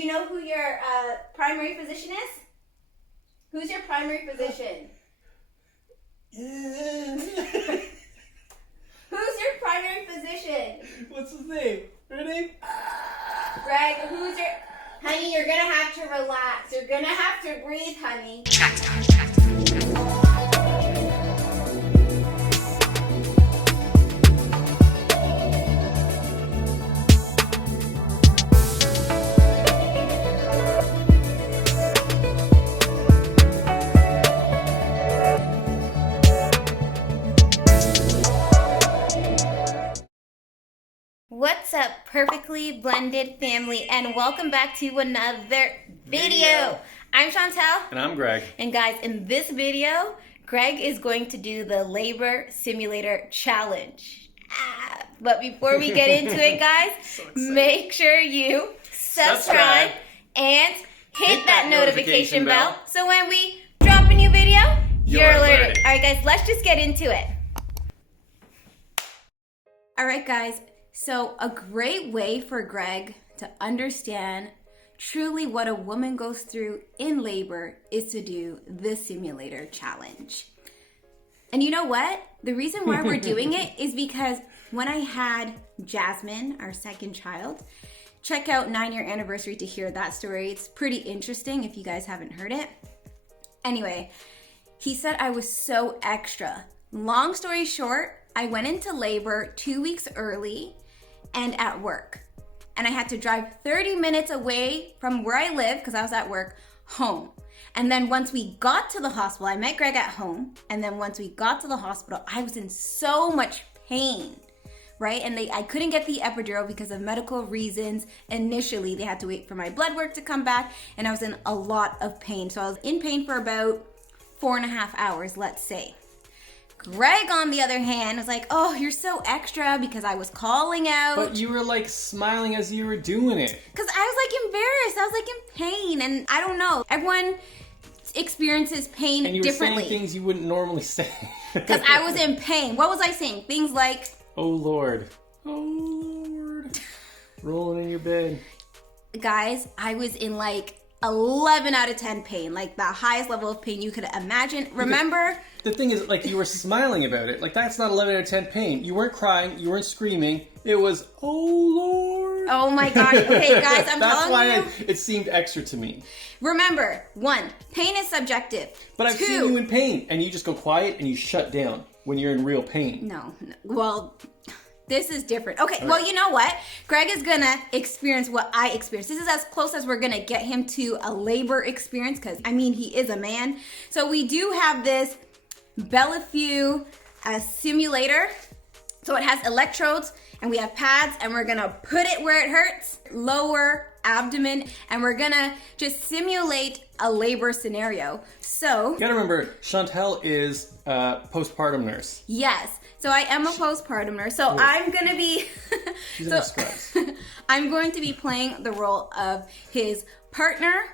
you know who your primary physician is? Who's your primary physician? Who's your primary physician? What's his name? Ready? Greg, who's your... Honey, you're gonna have to relax. You're gonna have to breathe, honey. What's up, perfectly blended family, and welcome back to another video. I'm Chantel. And I'm Greg. And guys, in this video, Greg is going to do the labor simulator challenge. But before we get into it, guys, make sure you subscribe and hit that notification bell so when we drop a new video, you're alerted. All right, guys, let's just get into it. All right, guys. So a great way for Greg to understand truly what a woman goes through in labor is to do the simulator challenge. And you know what? The reason why we're doing it is because when I had Jasmine, our second child, check out 9-year anniversary to hear that story. It's pretty interesting if you guys haven't heard it. Anyway, he said I was so extra. Long story short, I went into labor 2 weeks early and at work. And I had to drive 30 minutes away from where I live, because I was at work, home. And then once we got to the hospital, I met Greg at home. And then once we got to the hospital, I was in so much pain, right? And I couldn't get the epidural because of medical reasons. Initially, they had to wait for my blood work to come back. And I was in a lot of pain. So I was in pain for about 4.5 hours, let's say. Greg, on the other hand, was like, oh, you're so extra because I was calling out. But you were like smiling as you were doing it. Because I was like embarrassed. I was like in pain. And I don't know. Everyone experiences pain and you differently. were saying things you wouldn't normally say. Because I was in pain. What was I saying? Things like, oh, Lord. Oh, Lord. Rolling in your bed. Guys, I was in like 11 out of 10 pain. Like the highest level of pain you could imagine. Remember? The thing is, like, you were smiling about it. Like, that's not 11 out of 10 pain. You weren't crying. You weren't screaming. It was, oh, Lord. Oh, my God. Okay, guys, I'm telling you. That's why it seemed extra to me. Remember, 1, pain is subjective. But I've 2, seen you in pain, and you just go quiet, and you shut down when you're in real pain. No. Well, this is different. Okay, well, you know what? Greg is going to experience what I experienced. This is as close as we're going to get him to a labor experience, because, I mean, he is a man. So we do have this Bellevue simulator. So it has electrodes and we have pads, and we're gonna put it where it hurts, lower abdomen, and we're gonna just simulate a labor scenario. So you gotta remember, Chantel is a postpartum nurse. Yes, so I am a postpartum nurse. So I'm gonna be She's in scrubs. I'm going to be playing the role of his partner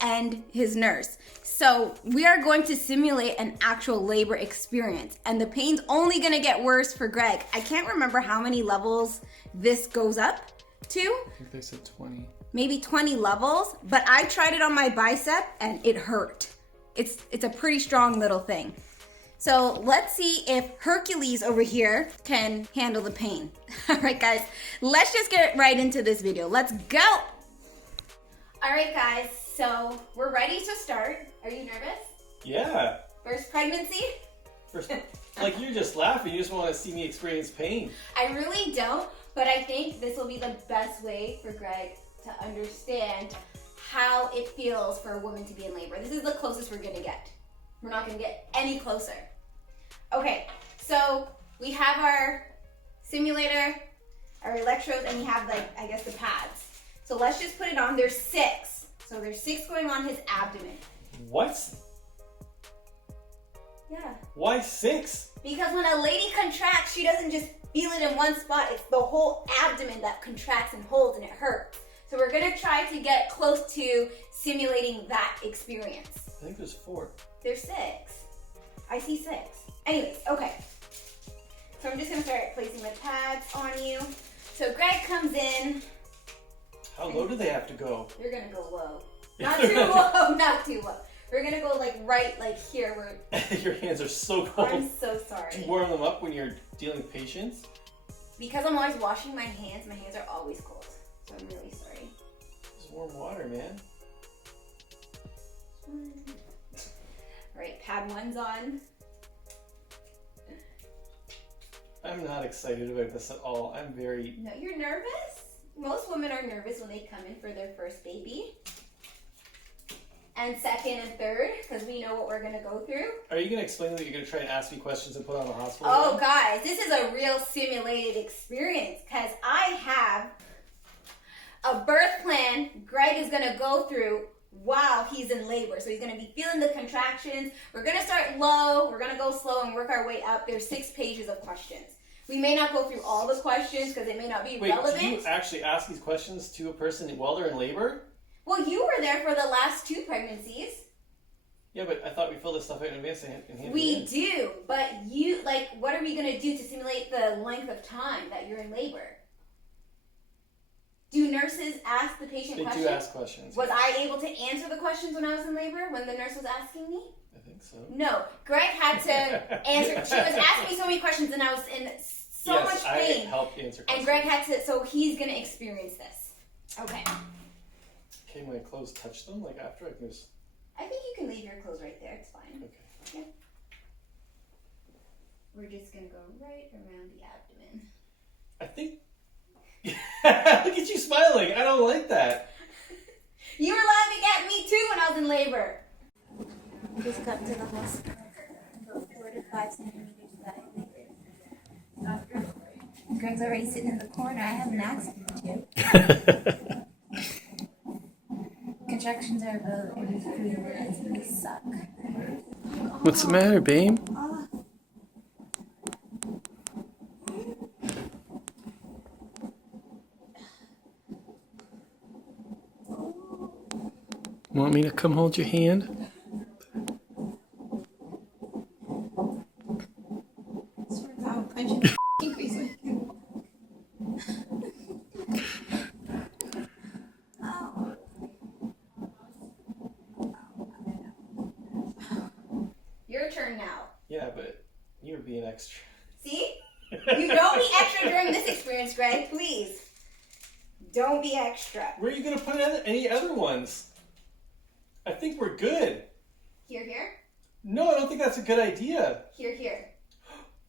and his nurse. So we are going to simulate an actual labor experience, and the pain's only gonna get worse for Greg. I can't remember how many levels this goes up to. I think they said 20. Maybe 20 levels, but I tried it on my bicep and it hurt. It's a pretty strong little thing. So let's see if Hercules over here can handle the pain. All right, guys, let's just get right into this video. Let's go. All right, guys. So we're ready to start. Are you nervous? Yeah. First pregnancy? Like, you're just laughing. You just want to see me experience pain. I really don't, but I think this will be the best way for Greg to understand how it feels for a woman to be in labor. This is the closest we're gonna get. We're not gonna get any closer. Okay, so we have our simulator, our electrodes, and we have, like, I guess the pads. So let's just put it on. There's 6. So there's 6 going on his abdomen. What? Yeah. Why 6? Because when a lady contracts, she doesn't just feel it in one spot. It's the whole abdomen that contracts and holds, and it hurts. So we're gonna try to get close to simulating that experience. I think there's 4. There's 6. I see 6. Anyways, okay. So I'm just gonna start placing the pads on you. So Greg comes in. How low do they have to go? You're gonna go low. Not too low, not too low. We're gonna go like right like here where your hands are so cold. I'm so sorry. Do you warm them up when you're dealing with patients? Because I'm always washing my hands are always cold. So I'm really sorry. It's warm water, man. Alright, pad 1's on. I'm not excited about this at all. I'm very... No, you're nervous? Most women are nervous when they come in for their first baby. And second and third, because we know what we're going to go through. Are you going to explain that you're going to try and ask me questions and put on the hospital? Oh, guys, this is a real simulated experience because I have a birth plan Greg is going to go through while he's in labor. So he's going to be feeling the contractions. We're going to start low. We're going to go slow and work our way up. There's 6 pages of questions. We may not go through all the questions because they may not be relevant. Do you actually ask these questions to a person while they're in labor? Well, you were there for the last 2 pregnancies. Yeah, but I thought we filled this stuff out in advance and handed We it in. do, but you, like, what are we going to do to simulate the length of time that you're in labor? Do nurses ask the patient questions? They do ask questions. Was I able to answer the questions when I was in labor, when the nurse was asking me? I think so. No. Greg had to answer. She was asking me so many questions and I was in so much pain. I helped answer questions. And Greg had to, so he's going to experience this. Okay. Okay, my clothes touch them, like after I can just... I think you can leave your clothes right there. It's fine. Okay. Yeah. We're just going to go right around the abdomen. I think... Look at you smiling. I don't like that. You were laughing at me too when I was in labor. Just got to the hospital. 4 to 5 centimeters dilated. Greg's already sitting in the corner. I haven't asked him to. Contractions are about every 3 minutes and they suck. What's the matter, babe? Want me to come hold your hand? Your turn now. Yeah, but you're being extra. See? You don't be extra during this experience, Greg. Please. Don't be extra. Where are you going to put any other ones? I think we're good. Here, here. No, I don't think that's a good idea. Here, here.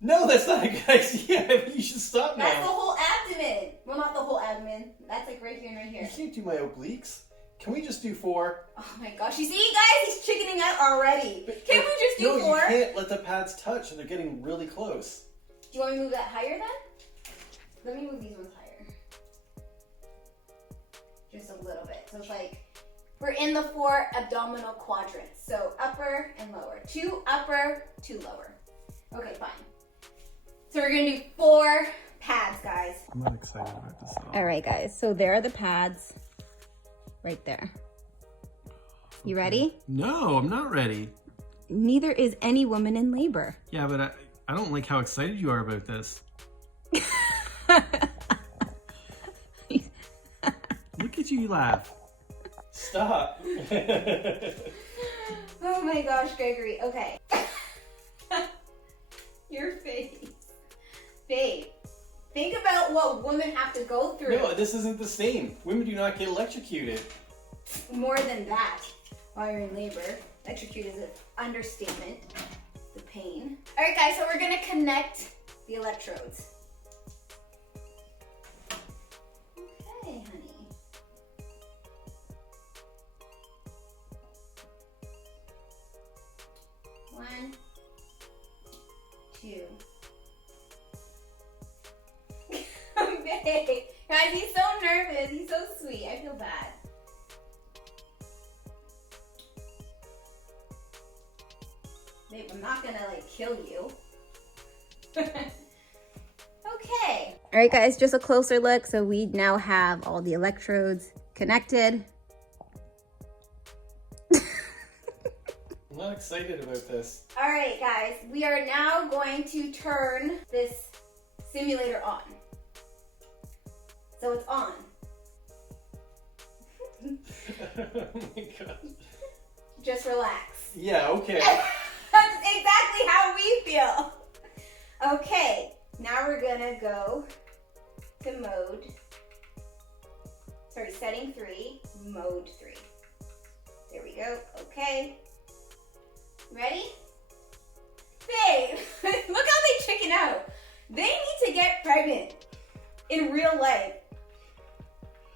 No, that's not a good idea. You should stop now. That's the whole abdomen. Well, not the whole abdomen. That's like right here and right here. You can't do my obliques. Can we just do 4? Oh my gosh. You see, guys? He's chickening out already. Can we just do 4? No, you can't let the pads touch and they're getting really close. Do you want me to move that higher then? Let me move these ones higher. Just a little bit. So it's like, we're in the 4 abdominal quadrants. So upper and lower. 2 upper, 2 lower. Okay, fine. So we're going to do 4 pads, guys. I'm not excited about this at all. All right, guys. So there are the pads right there. You ready? No, I'm not ready. Neither is any woman in labor. Yeah, but I don't like how excited you are about this. Look at you laugh. Stop. Oh my gosh, Gregory. Okay. Your face. Babe, think about what women have to go through. No, this isn't the same. Women do not get electrocuted. More than that, while you're in labor. Electrocute is an understatement. The pain. All right, guys, so we're gonna connect the electrodes. Okay, honey. One, 2. Babe, guys, he's so nervous. He's so sweet. I feel bad. Babe, I'm not gonna like kill you. Okay. All right, guys, just a closer look. So we now have all the electrodes connected. I'm not excited about this. All right, guys, we are now going to turn this simulator on. So it's on. Oh my god. Just relax. Yeah, okay. That's exactly how we feel. Okay, now we're gonna go to setting 3, mode 3. There we go, okay. Ready? Babe, look how they chicken out. They need to get pregnant in real life.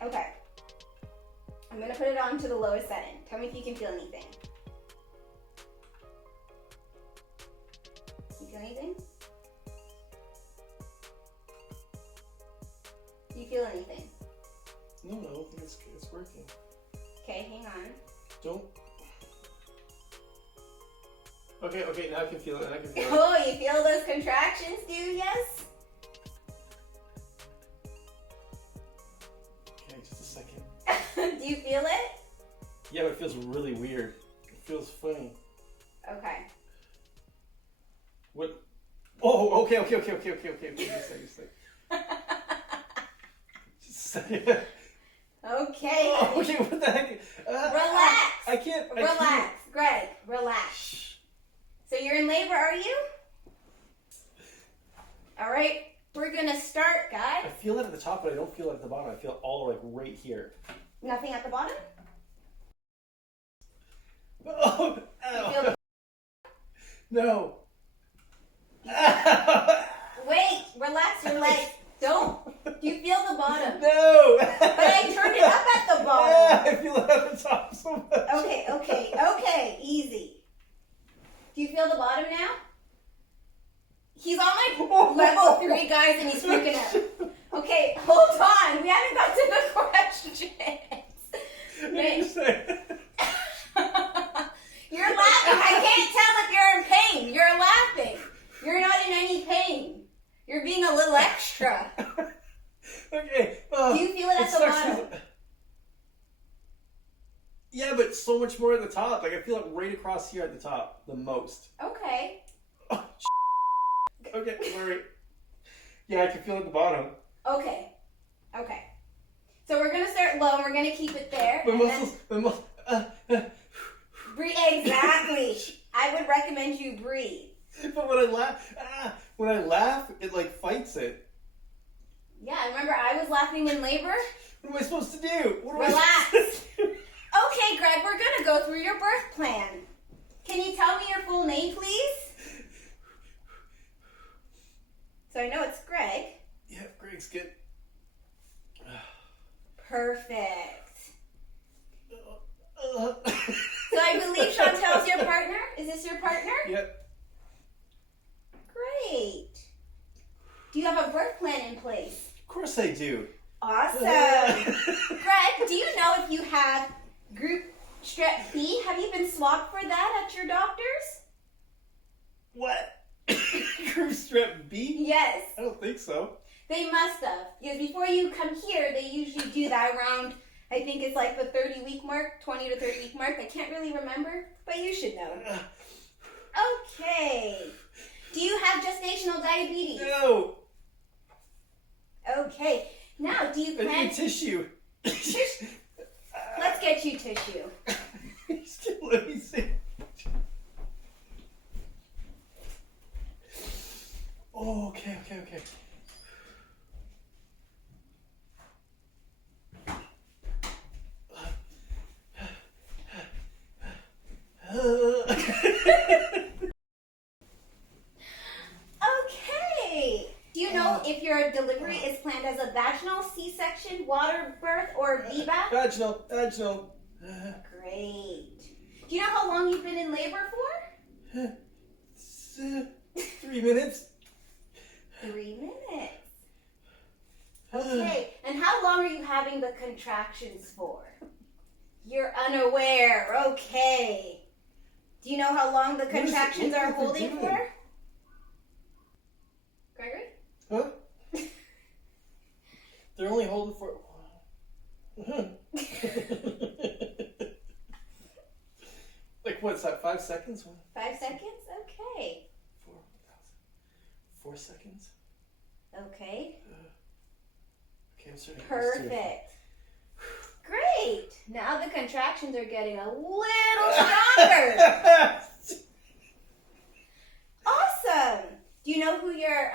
Okay. I'm gonna put it on to the lowest setting. Tell me if you can feel anything. You feel anything? Do you feel anything? No, I don't think it's working. Okay, hang on. Don't. Okay, now I can feel it. Oh, you feel those contractions, do you? Yes? Okay, just a second. Do you feel it? Yeah, but it feels really weird. It feels funny. Okay. What? Oh, okay. Just a second. Just a second. Okay. Oh, okay, what the heck? Relax. I can't. Relax. Greg, relax. Shh. So you're in labor, are you? All right, we're gonna start, guys. I feel it at the top, but I don't feel it at the bottom. I feel it all like right here. Nothing at the bottom? Oh, You feel no. Wait, relax your legs. Don't. You feel the bottom. No. But I turned it up at the bottom. I feel it at the top so much. Okay, easy. Do you feel the bottom now? He's on like level 3, guys, and he's freaking out. Okay, hold on. We haven't got to the questions. You're laughing. I can't tell if you're in pain. You're laughing. You're not in any pain. You're being a little extra. Okay. Do you feel it at the bottom? Yeah, but so much more at the top. Like I feel it right across here at the top, the most. Okay. Oh, okay, sorry. Yeah, I can feel it at the bottom. Okay. So we're gonna start low. And we're gonna keep it there. My muscles. Breathe. Exactly. I would recommend you breathe. But when I laugh, it like fights it. Yeah, remember I was laughing in labor? What am I supposed to do? Relax. Okay, Greg, we're gonna go through your birth plan. Can you tell me your full name, please? So I know it's Greg. Yeah, Greg's good. Perfect. So So I believe Chantel's your partner? Is this your partner? Yep. Great. Do you have a birth plan in place? Of course I do. Awesome. Greg, do you know if you have group strep B? Have you been swabbed for that at your doctor's? What? Group strep B? Yes. I don't think so. They must have. Because before you come here, they usually do that around, I think it's like the 30-week mark, 20 to 30-week mark. I can't really remember, but you should know. Okay. Do you have gestational diabetes? No. Okay. Now, do you I plan... need tissue. Let's get you tissue. Still, let me see. Oh, okay. Okay. Do you know if your delivery is planned as a vaginal, C-section, water birth, or VBAC? Vaginal. Great. Do you know how long you've been in labor for? 3 minutes. 3 minutes. Okay. And how long are you having the contractions for? You're unaware. Okay. Do you know how long the contractions are holding for? Gregory? Huh? They're only holding for... Like what's that, 5 seconds? 5 seconds? Okay. 4 seconds? Okay. Okay, I'm starting. Perfect. Great. Great. Now the contractions are getting a little stronger. Awesome. Do you know who your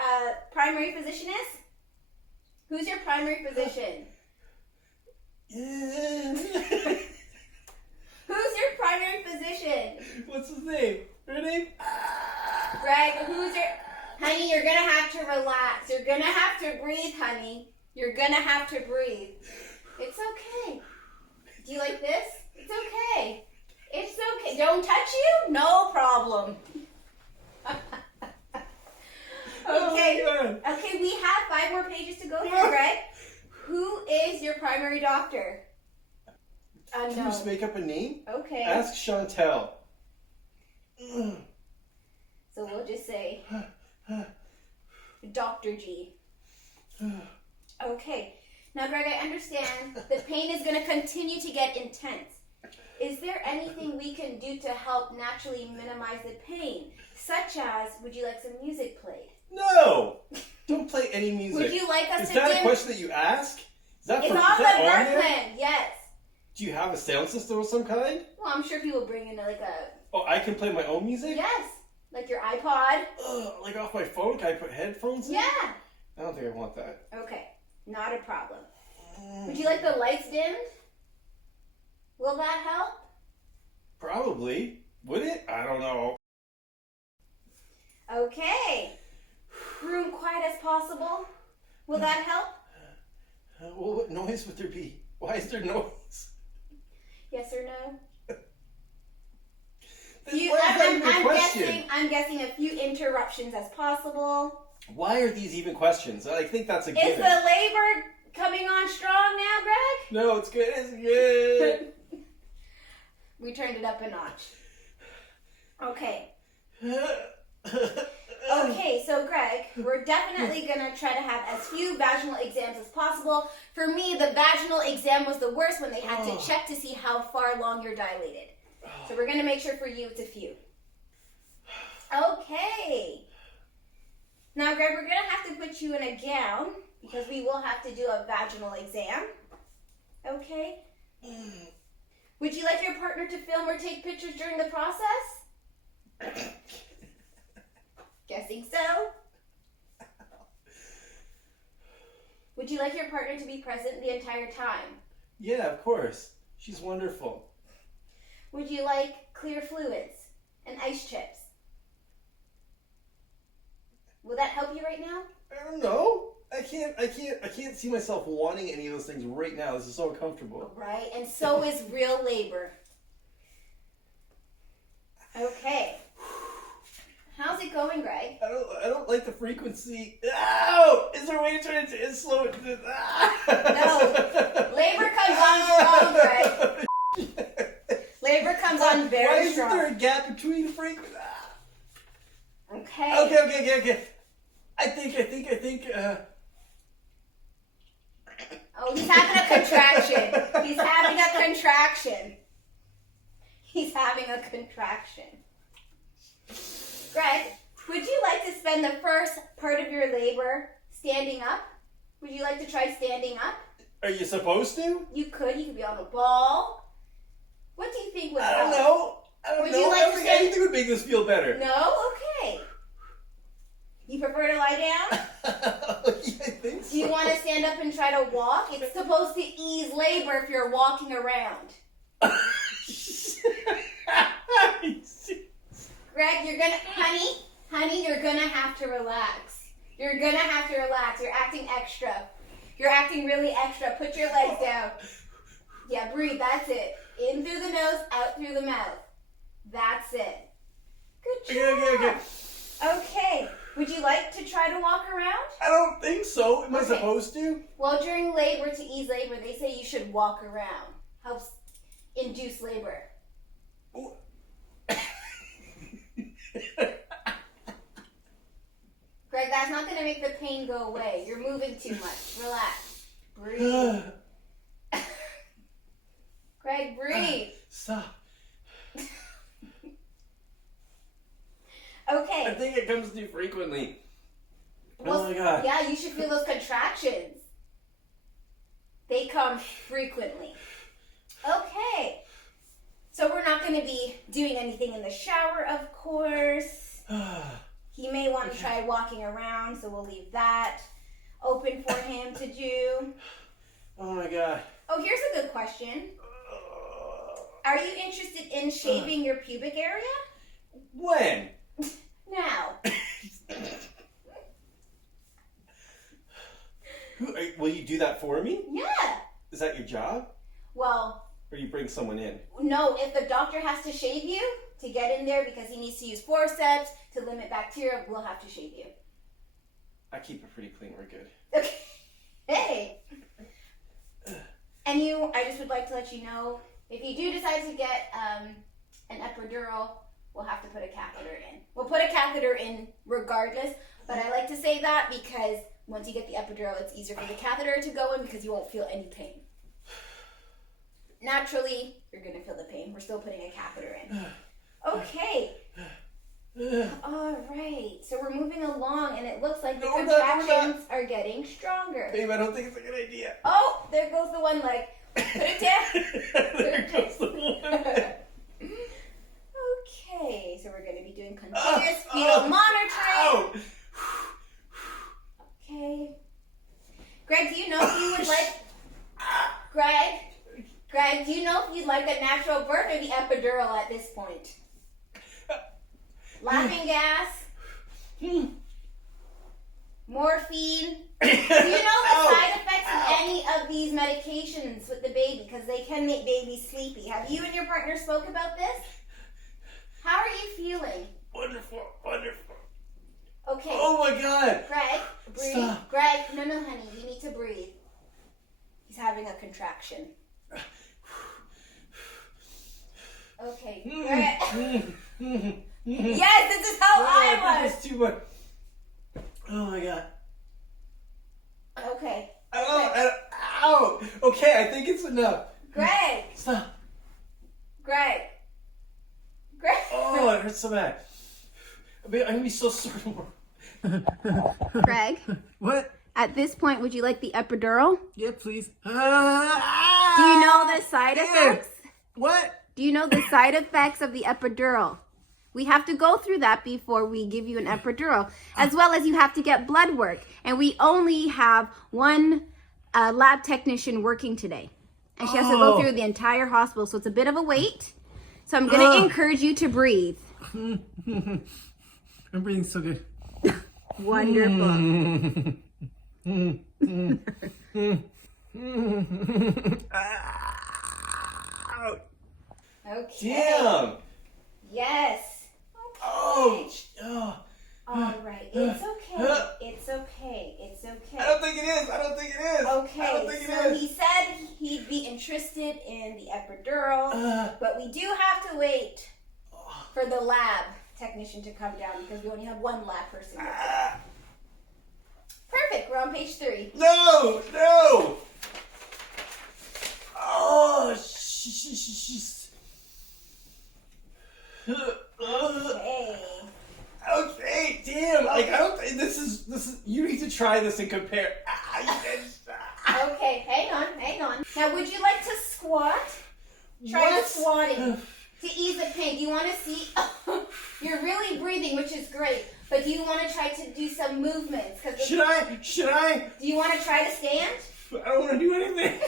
primary physician is? Who's your primary physician? Who's your primary physician? What's his name? Her name? Greg, who's your... Honey, you're going to have to relax. You're going to have to breathe, honey. You're going to have to breathe. It's okay. Do you like this? It's okay. It's okay. Don't touch you? No problem. Okay. Oh, Okay, we have 5 more pages to go through, Greg. Who is your primary doctor? Can you just make up a name? Okay. Ask Chantel. So we'll just say Dr. G. Okay. Now, Greg, I understand the pain is going to continue to get intense. Is there anything we can do to help naturally minimize the pain? Such as, would you like some music played? No! Don't play any music. Would you like us Is to that dim? a question that you ask? Is that It's for, on is the that birth there? plan, yes. Do you have a sound system of some kind? Well, I'm sure people bring in like a... Oh, I can play my own music? Yes. Like your iPod. Like off my phone? Can I put headphones in? Yeah. I don't think I want that. Okay. Not a problem. Would you like the lights dimmed? Will that help? Probably. Would it? I don't know. Okay. Room quiet as possible. Will that help? Well, what noise would there be? Why is there noise? Yes or no? I'm guessing a few interruptions as possible. Why are these even questions? I think that's a Is given. the labor coming on strong now, Greg? No, it's good. It's good. We turned it up a notch. Okay. Okay, so Greg, we're definitely going to try to have as few vaginal exams as possible. For me, the vaginal exam was the worst when they had to check to see how far along you're dilated. So we're going to make sure for you it's a few. Okay. Now, Greg, we're going to have to put you in a gown because we will have to do a vaginal exam. Okay. Would you like your partner to film or take pictures during the process? Guessing so. Would you like your partner to be present the entire time? Yeah, of course. She's wonderful. Would you like clear fluids and ice chips? Will that help you right now? I don't know. I can't see myself wanting any of those things right now. This is so uncomfortable. Right, and so is real labor. Okay. How's it going, Greg? I don't like the frequency. Ow! Is there a way to turn it to slow it? No. Labor comes on strong, Greg. Labor comes on very strong. Why isn't there a gap between frequency? Okay. Okay. I think. Oh, he's having a contraction. He's having a contraction. He's having a contraction. Greg, would you like to spend the first part of your labor standing up? Would you like to try standing up? Are you supposed to? You could be on the ball. What do you think would help? I don't know. Would you like to stand- Anything would make this feel better. No? Okay. You prefer to lie down? Yeah, I think so. Do you want to stand up and try to walk? It's supposed to ease labor if you're walking around. Greg, you're gonna, honey, you're gonna have to relax. You're gonna have to relax. You're acting extra. You're acting really extra. Put your legs down. Yeah, breathe. That's it. In through the nose, out through the mouth. That's it. Good job. Okay. Okay. Would you like to try to walk around? I don't think so. Am I Okay. supposed to? Well, during labor, to ease labor, they say you should walk around. Helps induce labor. Greg, that's not going to make the pain go away. You're moving too much. Relax. Breathe. Greg, breathe. Stop. Okay. I think it comes too frequently. Well, oh my god. Yeah, you should feel those contractions. They come frequently. Okay. So we're not going to be doing anything in the shower, of course. He may want to try walking around, so we'll leave that open for him to do. Oh my God. Oh, here's a good question. Are you interested in shaving your pubic area? When? Now. Will you do that for me? Yeah. Is that your job? Well, Or you bring someone in? no, if the doctor has to shave you to get in there because he needs to use forceps to limit bacteria, we'll have to shave you. I keep it pretty clean. We're good. Okay. Hey. And I just would like to let you know, if you do decide to get an epidural, we'll have to put a catheter in. We'll put a catheter in regardless, but I like to say that because once you get the epidural, it's easier for the catheter to go in because you won't feel any pain. Naturally, you're going to feel the pain. We're still putting a catheter in. Okay. All right. So we're moving along, and it looks like the contractions are getting stronger. Babe, I don't think it's a good idea. Oh, there goes the one leg. Put it down. There goes the one leg. Okay, so we're going to be doing continuous fetal monitoring. Okay. Greg, do you know if you would like... Greg, do you know if you'd like a natural birth or the epidural at this point? Laughing gas? Morphine? Do you know the side effects of any of these medications with the baby? Because they can make babies sleepy. Have you and your partner spoke about this? How are you feeling? Wonderful, wonderful. Okay. Oh my God. Greg, breathe. Stop. Greg, no, honey. You need to breathe. He's having a contraction. Okay, Greg. Yes, this is how I was. Too much. Oh my God. Okay. Ow. Okay, I think it's enough. Greg. Stop. Greg. Oh, it hurts so bad. I'm gonna be so sore tomorrow. Greg. What? At this point, would you like the epidural? Yeah, please. Do you know the side effects? What? Do you know the side effects of the epidural? We have to go through that before we give you an epidural, as well as you have to get blood work. And we only have one lab technician working today. And she has to go through the entire hospital, so it's a bit of a wait. So I'm going to encourage you to breathe. I'm breathing so good. Wonderful. Okay. Damn. Yes. Okay. Oh. All right. It's okay. It's okay. It's okay. I don't think it is. Okay. I don't think it So is. he said he'd be interested in the epidural, but we do have to wait for the lab technician to come down because we only have one lab person. Perfect. We're on page 3. No. Oh, she's. Okay. Okay, damn. Like I don't. This is. You need to try this and compare. Okay, hang on. Now, would you like to squat? Try the squatting to ease the pain. Do you want to see? You're really breathing, which is great. But do you want to try to do some movements? Should I? Do you want to try to stand? I don't want to do anything.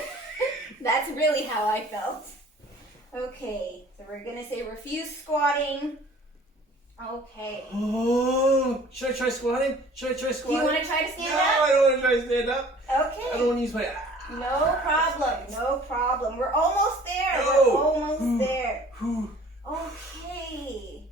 That's really how I felt. Okay, so we're going to say refuse squatting. Okay. Oh, should I try squatting? Do you want to try to stand No, up? I don't want to try to stand up. Okay. I don't want to use my. No problem. We're almost there. No. We're almost there. Okay.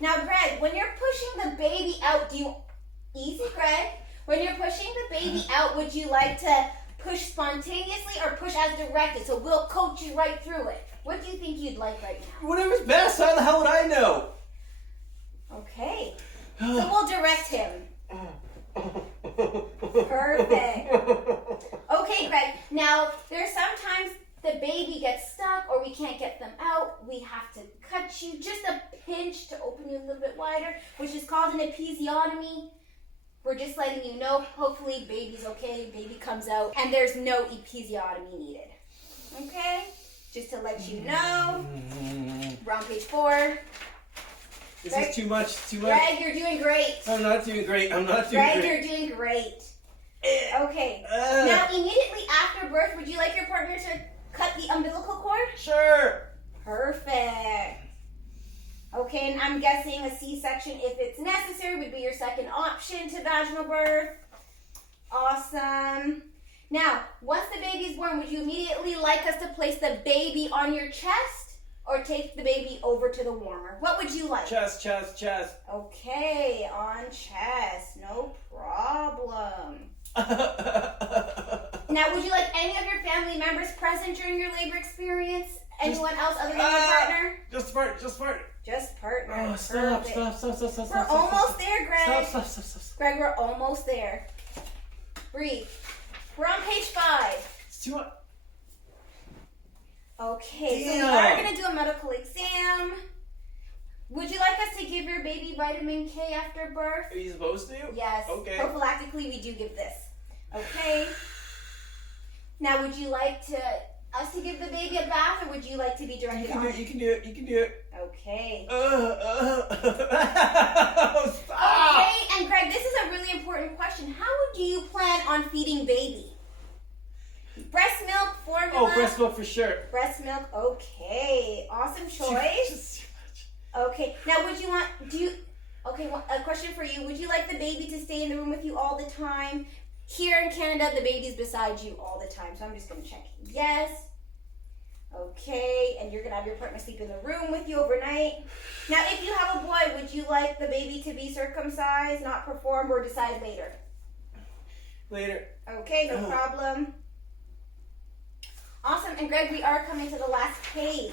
Now, Greg, when you're pushing the baby out, easy, Greg. When you're pushing the baby out, would you like to push spontaneously or push as directed? So we'll coach you right through it. What do you think you'd like right now? Whatever's best. How the hell would I know? Okay. So we'll direct him. Perfect. Okay, Greg. Now, there's sometimes the baby gets stuck or we can't get them out. We have to cut you just a pinch to open you a little bit wider, which is called an episiotomy. We're just letting you know, hopefully baby's okay, baby comes out, and there's no episiotomy needed. Okay? just to let you know. We're on page 4. This is too much. Too much. Greg, you're doing great. I'm not doing great. I'm not doing Greg, great. you're doing great. Okay. Now, immediately after birth, would you like your partner to cut the umbilical cord? Sure. Perfect. Okay, and I'm guessing a C-section, if it's necessary, would be your second option to vaginal birth. Awesome. Now, once the baby's born, would you immediately like us to place the baby on your chest or take the baby over to the warmer? What would you like? Chest, chest, chest. Okay, on chest. No problem. Now, would you like any of your family members present during your labor experience? Anyone else other than your partner? Just partner. Just partner. Oh, stop. We're almost there, Greg. Stop. Greg, we're almost there. Breathe. We're on page 5. It's too much. Okay, so we are going to do a medical exam. Would you like us to give your baby vitamin K after birth? Are you supposed to? Yes. Okay. Prophylactically, we do give this. Okay. Now, would you like us to give the baby a bath, or would you like to be directed on? You can do it. Okay. Stop. Okay, and Greg, this is a really important question. How do you plan on feeding baby? Breast milk, formula? Oh, breast milk for sure. Breast milk, okay. Awesome choice. Just too much. Okay, now a question for you. Would you like the baby to stay in the room with you all the time? Here in Canada, the baby's beside you all the time. So I'm just going to check yes. Okay, and you're going to have your partner sleep in the room with you overnight. Now, if you have a boy, would you like the baby to be circumcised, not performed, or decide later? Later. Okay, no problem. Awesome, and Greg, we are coming to the last page.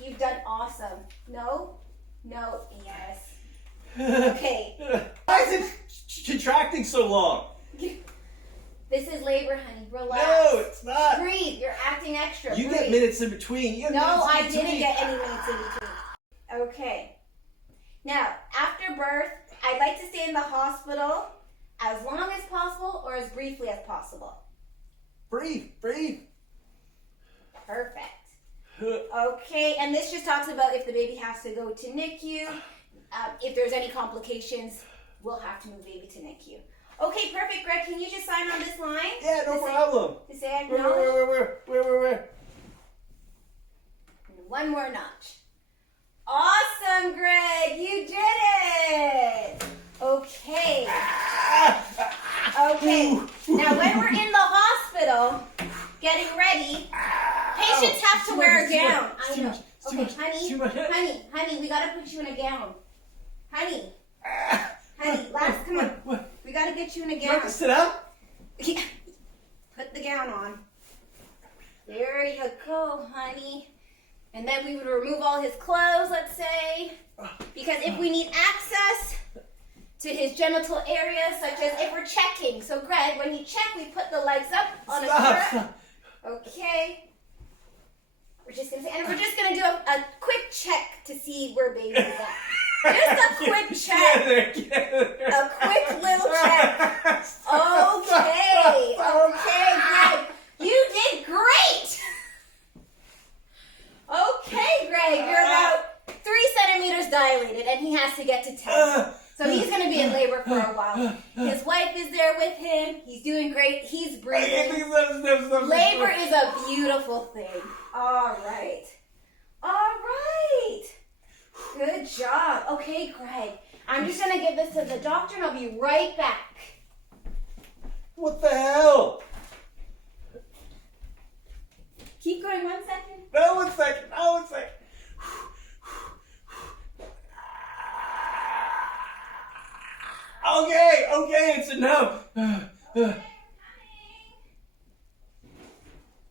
You've done awesome. No, yes. Okay. Why is it contracting so long? This is labor, honey. Relax. No, it's not. Breathe. You're acting extra. You Breathe. get minutes in between. No, I didn't get any minutes in between. Okay. Now, after birth, I'd like to stay in the hospital as long as possible or as briefly as possible. Breathe. Perfect. Okay, and this just talks about if the baby has to go to NICU. If there's any complications, we'll have to move baby to NICU. Okay, perfect, Greg. Can you just sign on this line? Yeah, no problem. To say I acknowledge? Where? One more notch. Awesome, Greg. You did it. Okay. Okay. Now, when we're in the hospital getting ready, patients have to wear a gown. I know. Okay, honey, we gotta put you in a gown. Honey, last, come on. What? We gotta get you in a You have gown. to sit up? Yeah. Put the gown on. There you go, honey. And then we would remove all his clothes, let's say. Because if we need access to his genital areas, such as if we're checking. So, Greg, when you check, we put the legs up on a stirrup. Okay. We're just gonna say, and we're just gonna do a quick check to see where baby is at. Just a quick check. Get there. A quick little check. Okay, Greg. You did great. Okay, Greg, you're about 3 centimeters dilated, and he has to get to 10. So he's going to be in labor for a while. His wife is there with him. He's doing great. He's breathing. Labor is a beautiful thing. All right. Good job. Okay, Greg. I'm just going to give this to the doctor, and I'll be right back. What the hell? Keep going 1 second. No, one second. Okay, it's enough.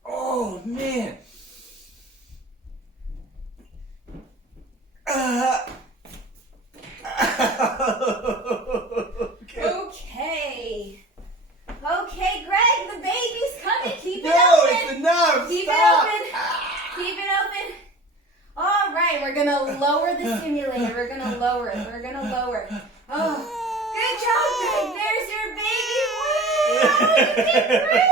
Oh, man. Okay, Greg, the baby's coming. Keep it No, open. it's enough. Keep Stop. it open. Keep it open. All right, we're going to lower the simulator. We're going to lower it. Oh, good job, Greg. There's your baby. Wow, you did great.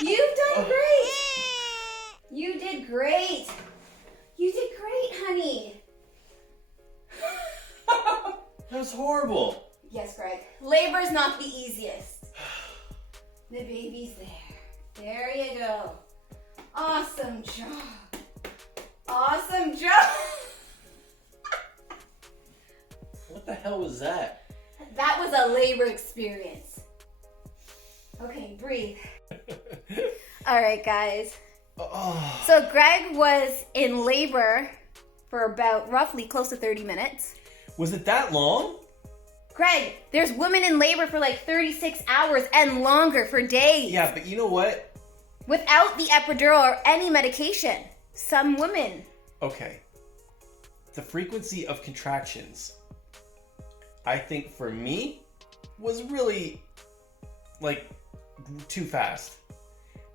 You've done great. You did great. You did great, honey. That was horrible. Yes, Greg. Labor's not the easiest. The baby's there. There you go. Awesome job. Awesome job. What the hell was that? That was a labor experience. Okay, breathe. All right, guys. Oh. So Greg was in labor for about roughly close to 30 minutes. Was it that long? Greg, there's women in labor for like 36 hours and longer for days. Yeah, but you know what? Without the epidural or any medication. Some women. Okay. The frequency of contractions, I think for me, was really like too fast.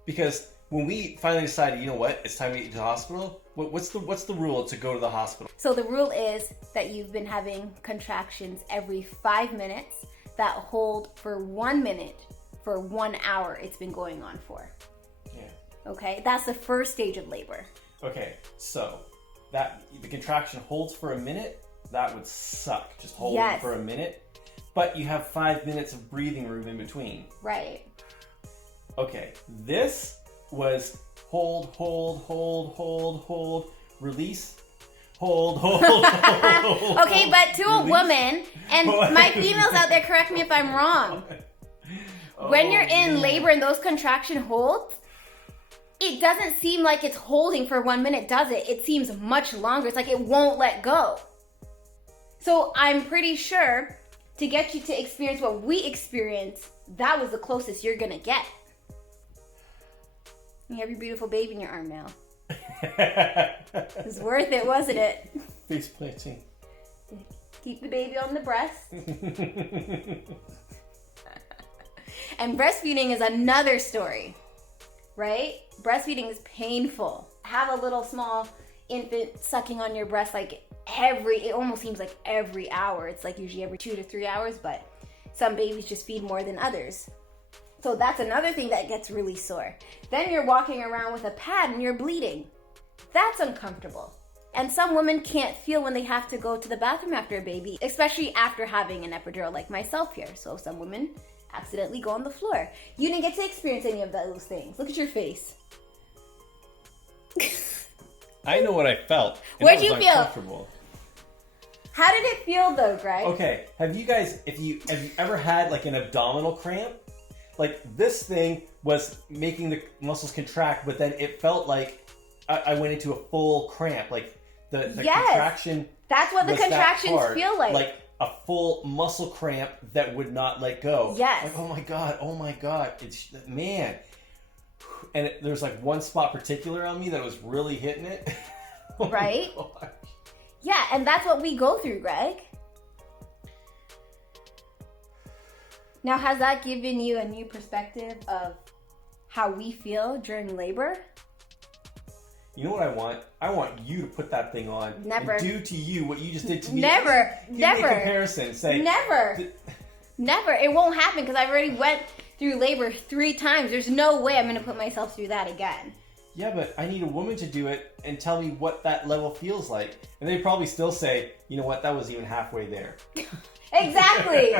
Because when we finally decided, you know what, it's time to get to the hospital, what's the rule to go to the hospital? So the rule is that you've been having contractions every 5 minutes that hold for 1 minute for 1 hour it's been going on for. Yeah. Okay, that's the first stage of labor. Okay, so that the contraction holds for a minute, that would suck. Just hold it for a minute. But you have 5 minutes of breathing room in between. Right. Okay, this was hold, release, hold. Okay, but to a release. Woman, and my females out there, correct me if I'm wrong. When you're in labor and those contraction holds, it doesn't seem like it's holding for 1 minute, does it? It seems much longer. It's like it won't let go. So I'm pretty sure to get you to experience what we experience, that was the closest you're gonna get. You have your beautiful baby in your arm now. It was worth it, wasn't it? Face planting. Keep the baby on the breast. And breastfeeding is another story, right? Breastfeeding is painful. Have a little small infant sucking on your breast like it almost seems like every hour. It's like usually every 2 to 3 hours, but some babies just feed more than others. So that's another thing that gets really sore. Then you're walking around with a pad and you're bleeding. That's uncomfortable. And some women can't feel when they have to go to the bathroom after a baby, especially after having an epidural like myself here. So some women accidentally go on the floor. You didn't get to experience any of those things. Look at your face. I know what I felt. What'd you feel? How did it feel though, Greg? Okay, have you ever had like an abdominal cramp? Like this thing was making the muscles contract, but then it felt like I went into a full cramp. Like the contraction. That's what the contractions feel like. Like a full muscle cramp that would not let go. Yes. Like, oh my god. It's, man. And there's like one spot particular on me that was really hitting it. Oh right? Yeah, and that's what we go through, Greg. Now, has that given you a new perspective of how we feel during labor? You know what I want? I want you to put that thing on Never. and do to you what you just did to me. Never. Give me a comparison. Say never. Never. It won't happen because I've already went through labor 3 times. There's no way I'm going to put myself through that again. Yeah, but I need a woman to do it and tell me what that level feels like. And they'd probably still say, you know what, that was even halfway there. Exactly.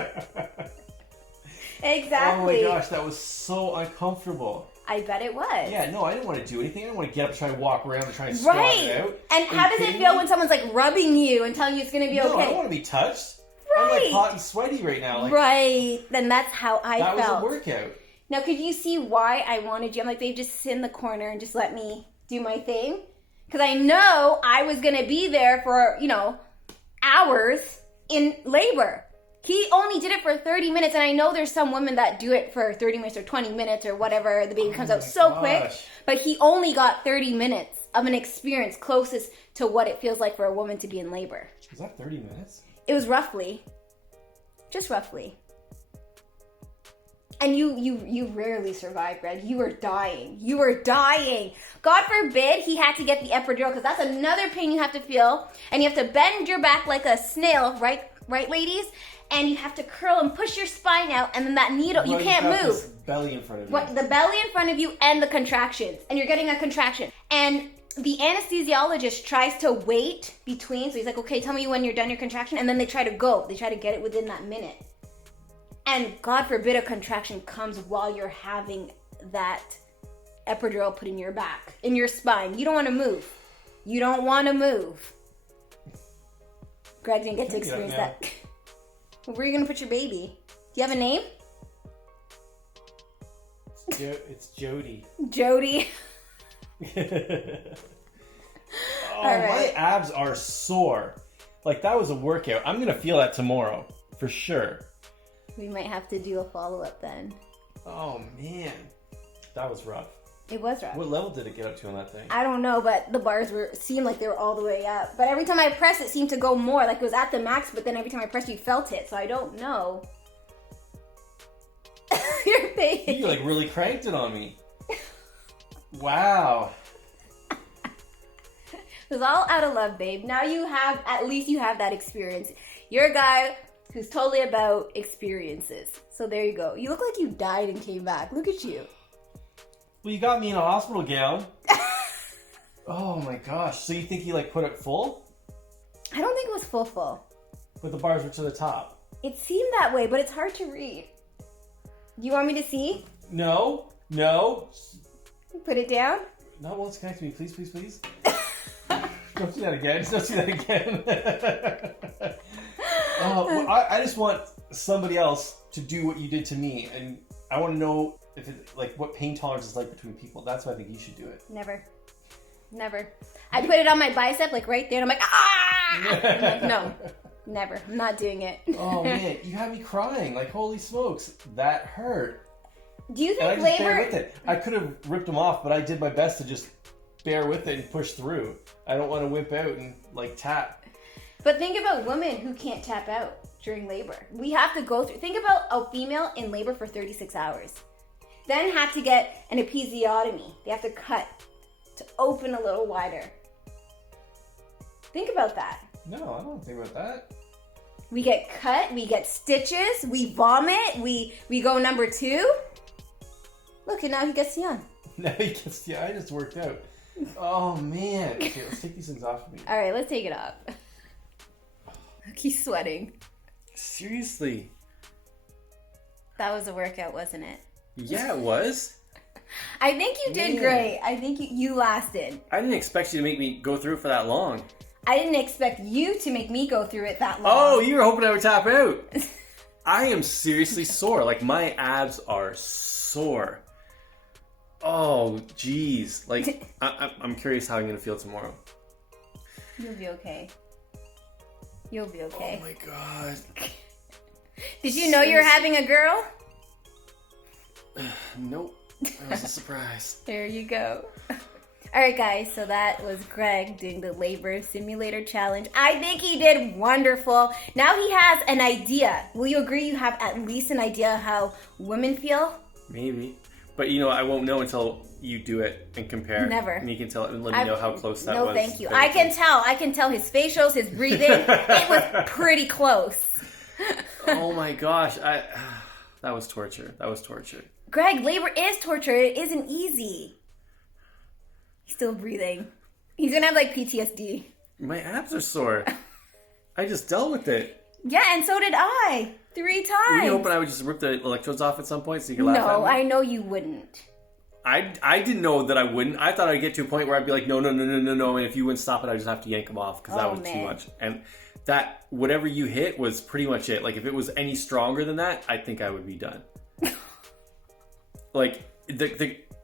Exactly. Oh my gosh, that was so uncomfortable. I bet it was. Yeah, no, I didn't want to do anything. I didn't want to get up and try to walk around and try and squat it out. And how does it feel when someone's like rubbing you and telling you it's going to be okay? No, I don't want to be touched. Right. I'm like hot and sweaty right now. Like, right. Then that's how I felt. That was a workout. Now, could you see why I wanted you? I'm like, babe, just sit in the corner and just let me do my thing. Because I know I was going to be there for, hours in labor. He only did it for 30 minutes, and I know there's some women that do it for 30 minutes or 20 minutes or whatever. The baby comes out so quick. But he only got 30 minutes of an experience closest to what it feels like for a woman to be in labor. Was that 30 minutes? It was roughly. Just roughly. And you rarely survived, Greg. You were dying. You were dying. God forbid he had to get the epidural, because that's another pain you have to feel. And you have to bend your back like a snail, right? right, ladies? And you have to curl and push your spine out, and then that needle, you can't got move. This belly in front of you. What, the belly in front of you and the contractions, and you're getting a contraction. And the anesthesiologist tries to wait between, so he's like, okay, tell me when you're done your contraction, and then they try to go. They try to get it within that minute. And God forbid a contraction comes while you're having that epidural put in your back, in your spine. You don't want to move. You don't want to move. Greg didn't get to experience that. Where are you going to put your baby? Do you have a name? It's Jody. Jody. My abs are sore. Like, that was a workout. I'm going to feel that tomorrow, for sure. We might have to do a follow-up then. Oh, man. That was rough. It was rough. What level did it get up to on that thing? I don't know, but the bars seemed like they were all the way up. But every time I pressed, it seemed to go more. Like it was at the max, but then every time I pressed, you felt it. So I don't know. Your face. You like really cranked it on me. Wow. It was all out of love, babe. Now at least you have that experience. You're a guy who's totally about experiences. So there you go. You look like you died and came back. Look at you. Well, you got me in a hospital gown. Oh my gosh. So you think you like put it full? I don't think it was full. But the bars were to the top. It seemed that way, but it's hard to read. You want me to see? No. Put it down? No, well, let's connect to me. Please. Don't do that again. Don't do that again. I just want somebody else to do what you did to me. And I want to know if it, like, what pain tolerance is like between people. That's why I think you should do it. Never. I put it on my bicep, like right there, and I'm like, ah! I'm like, no, never. I'm not doing it. Oh man, you had me crying. Like, holy smokes, that hurt. Do you And I think just bear labor? with it. I could have ripped them off, but I did my best to just bear with it and push through. I don't want to whip out and like tap. But think about women who can't tap out during labor. We have to go through. Think about a female in labor for 36 hours. Then have to get an episiotomy. They have to cut to open a little wider. Think about that. No, I don't think about that. We get cut, we get stitches, we vomit, we go number 2. Look, and now he gets young. Now he gets, yeah, I just worked out. Oh man. Okay, let's take these things off of me. All right, let's take it off. He's sweating. Seriously? That was a workout, wasn't it? Yeah, it was. I think you did great. I think you lasted. I didn't expect you to make me go through it for that long. I didn't expect you to make me go through it that long. Oh, you were hoping I would tap out. I am seriously sore. Like, my abs are sore. Oh, geez. Like, I'm curious how I'm going to feel tomorrow. You'll be okay. You'll be okay. Oh, my God. Did you know you were having a girl? Nope. That was a surprise. There you go. All right, guys. So that was Greg doing the labor simulator challenge. I think he did wonderful. Now he has an idea. Will you agree you have at least an idea how women feel? Maybe. But, you know, I won't know until you do it and compare. Never. And you can tell and let me know how close that was. No, thank you. I can tell his facials, his breathing. It was pretty close. Oh, my gosh. That was torture. Greg, labor is torture. It isn't easy. He's still breathing. He's gonna have like PTSD. My abs are sore. I just dealt with it. Yeah, and so did I. 3 times. Were you hoping I would just rip the electrodes off at some point so you could laugh at me? No, I know you wouldn't. I didn't know that I wouldn't. I thought I'd get to a point where I'd be like, no. And if you wouldn't stop it, I'd just have to yank them off because that was too much. And that, whatever you hit was pretty much it. Like, if it was any stronger than that, I think I would be done. Like,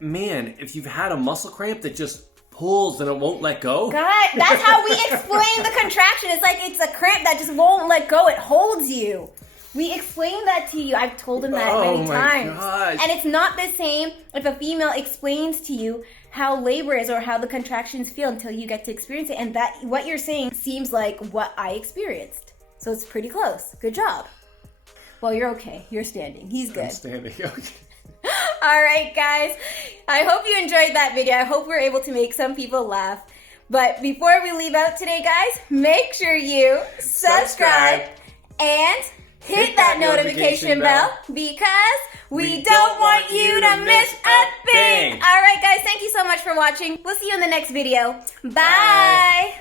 man, if you've had a muscle cramp that just pulls and it won't let go. God, that's how we explain the contraction. It's like it's a cramp that just won't let go. It holds you. We explained that to you. I've told him that many times. Gosh. And it's not the same if a female explains to you how labor is or how the contractions feel until you get to experience it. And that what you're saying seems like what I experienced. So it's pretty close. Good job. Well, you're okay. You're standing. He's good. I'm standing. Okay. All right, guys. I hope you enjoyed that video. I hope we're able to make some people laugh. But before we leave out today, guys, make sure you subscribe And hit that notification bell because we don't want you to miss a thing. All right, guys, thank you so much for watching. We'll see you in the next video. Bye.